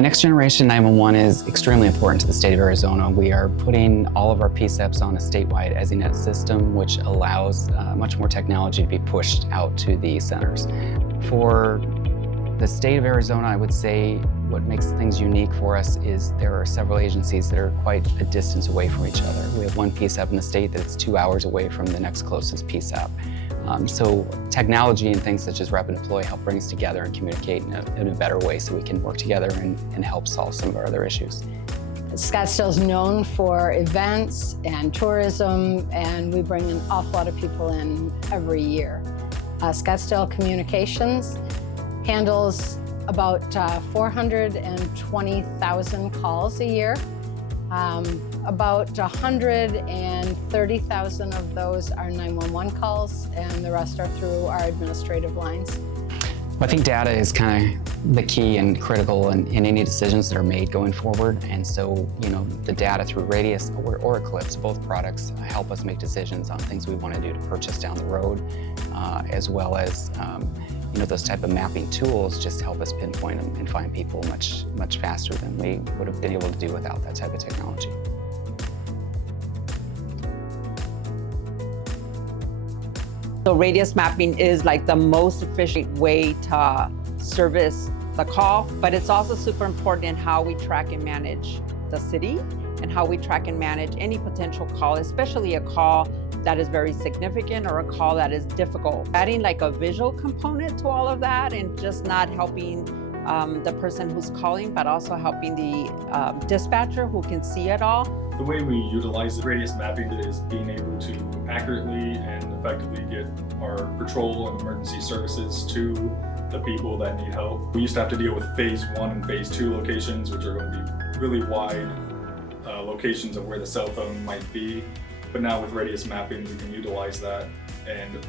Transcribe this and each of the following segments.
Next generation 911 is extremely important to the state of Arizona. We are putting all of our PSAPs on a statewide EZNet system, which allows much more technology to be pushed out to the centers. For the state of Arizona, I would say what makes things unique for us is there are several agencies that are quite a distance away from each other. We have one PSAP in the state that's 2 hours away from the next closest PSAP. So technology and things such as RapidDeploy help bring us together and communicate in a better way so we can work together and help solve some of our other issues. Scottsdale is known for events and tourism, and we bring an awful lot of people in every year. Scottsdale Communications handles about 420,000 calls a year. About 130,000 of those are 911 calls, and the rest are through our administrative lines. I think data is kind of the key and critical in any decisions that are made going forward. And so, the data through Radius or Eclipse, both products help us make decisions on things we want to do to purchase down the road, as well as those type of mapping tools just help us pinpoint and find people much faster than we would have been able to do without that type of technology. So radius mapping is like the most efficient way to service the call, but it's also super important in how we track and manage the city and how we track and manage any potential call, especially a call that is very significant or a call that is difficult. Adding like a visual component to all of that and just not helping the person who's calling, but also helping the dispatcher who can see it all. The way we utilize the radius mapping is being able to accurately and effectively get our patrol and emergency services to the people that need help. We used to have to deal with phase 1 and phase 2 locations, which are going to be really wide locations of where the cell phone might be. But now with radius mapping, we can utilize that and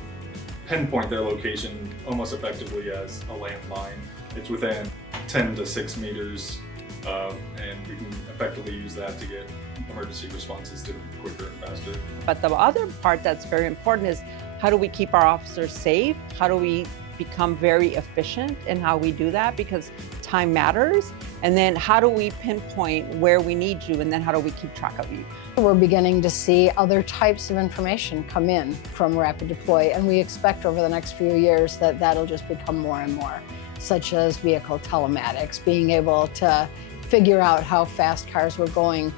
pinpoint their location almost effectively as a landmine. It's within 10 to 6 meters, and we can effectively use that to get emergency responses to them quicker and faster. But the other part that's very important is how do we keep our officers safe? How do we become very efficient in how we do that, because time matters? And then how do we pinpoint where we need you, and then how do we keep track of you? We're beginning to see other types of information come in from RapidDeploy, and we expect over the next few years that that'll just become more and more, such as vehicle telematics, being able to figure out how fast cars were going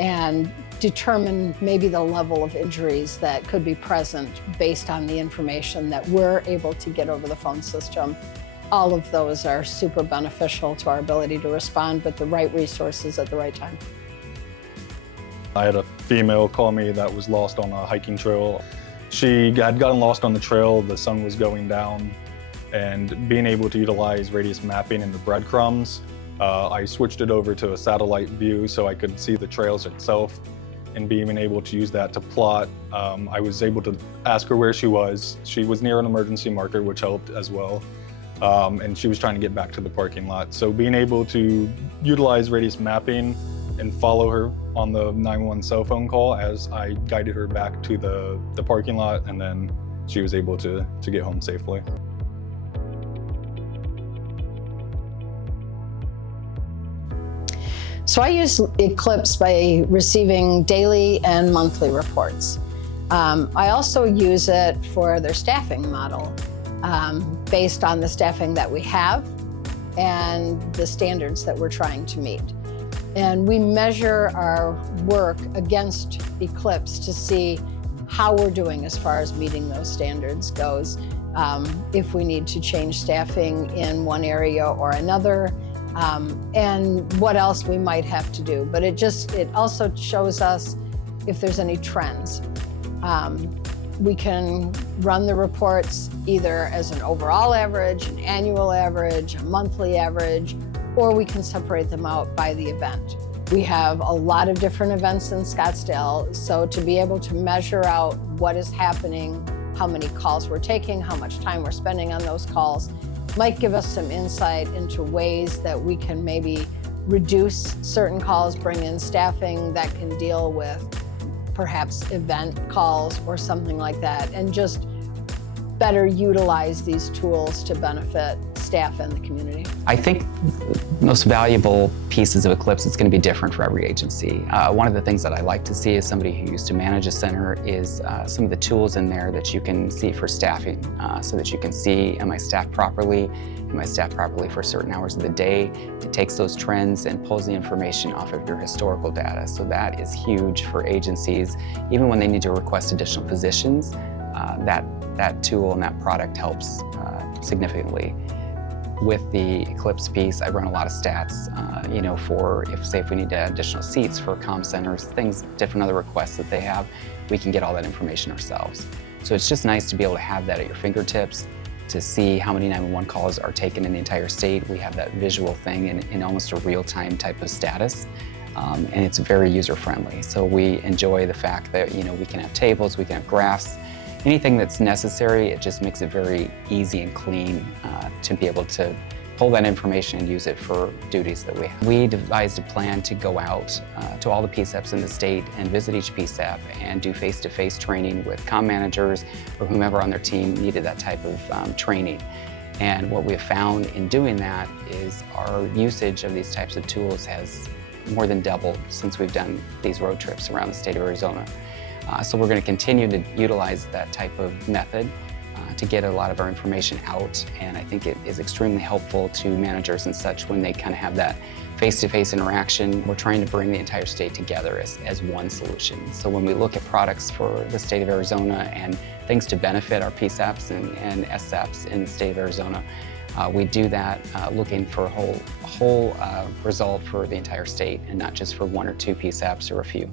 and determine maybe the level of injuries that could be present based on the information that we're able to get over the phone system. All of those are super beneficial to our ability to respond with the right resources at the right time. I had a female call me that was lost on a hiking trail. She had gotten lost on the trail, the sun was going down, and being able to utilize radius mapping and the breadcrumbs, I switched it over to a satellite view so I could see the trails itself, and being able to use that to plot. I was able to ask her where she was. She was near an emergency marker, which helped as well. And she was trying to get back to the parking lot. So being able to utilize radius mapping and follow her on the 911 cell phone call as I guided her back to the parking lot, and then she was able to get home safely. So I use Eclipse by receiving daily and monthly reports. I also use it for their staffing model, based on the staffing that we have and the standards that we're trying to meet. And we measure our work against Eclipse to see how we're doing as far as meeting those standards goes, if we need to change staffing in one area or another, and what else we might have to do. But it also shows us if there's any trends. We can run the reports either as an overall average, an annual average, a monthly average, or we can separate them out by the event. We have a lot of different events in Scottsdale, so to be able to measure out what is happening, how many calls we're taking, how much time we're spending on those calls, might give us some insight into ways that we can maybe reduce certain calls, bring in staffing that can deal with perhaps event calls or something like that, and just better utilize these tools to benefit staff and the community? I think the most valuable pieces of Eclipse, it's going to be different for every agency. One of the things that I like to see as somebody who used to manage a center is some of the tools in there that you can see for staffing, so that you can see, am I staffed properly? Am I staffed properly for certain hours of the day? It takes those trends and pulls the information off of your historical data. So that is huge for agencies. Even when they need to request additional positions, that tool and that product helps significantly. With the Eclipse piece, I run a lot of stats, for if we need to add additional seats for comm centers, different other requests that they have, we can get all that information ourselves. So it's just nice to be able to have that at your fingertips, to see how many 911 calls are taken in the entire state. We have that visual thing in almost a real-time type of status, and it's very user-friendly. So we enjoy the fact that we can have tables, we can have graphs, anything that's necessary. It just makes it very easy and clean to be able to pull that information and use it for duties that we have. We devised a plan to go out to all the PSAPs in the state and visit each PSAP and do face-to-face training with comm managers or whomever on their team needed that type of training. And what we have found in doing that is our usage of these types of tools has more than doubled since we've done these road trips around the state of Arizona. So we're going to continue to utilize that type of method to get a lot of our information out, and I think it is extremely helpful to managers and such when they kind of have that face-to-face interaction. We're trying to bring the entire state together as one solution. So when we look at products for the state of Arizona and things to benefit our PSAPs and SAPs in the state of Arizona, we do that looking for a whole result for the entire state and not just for one or two PSAPs or a few.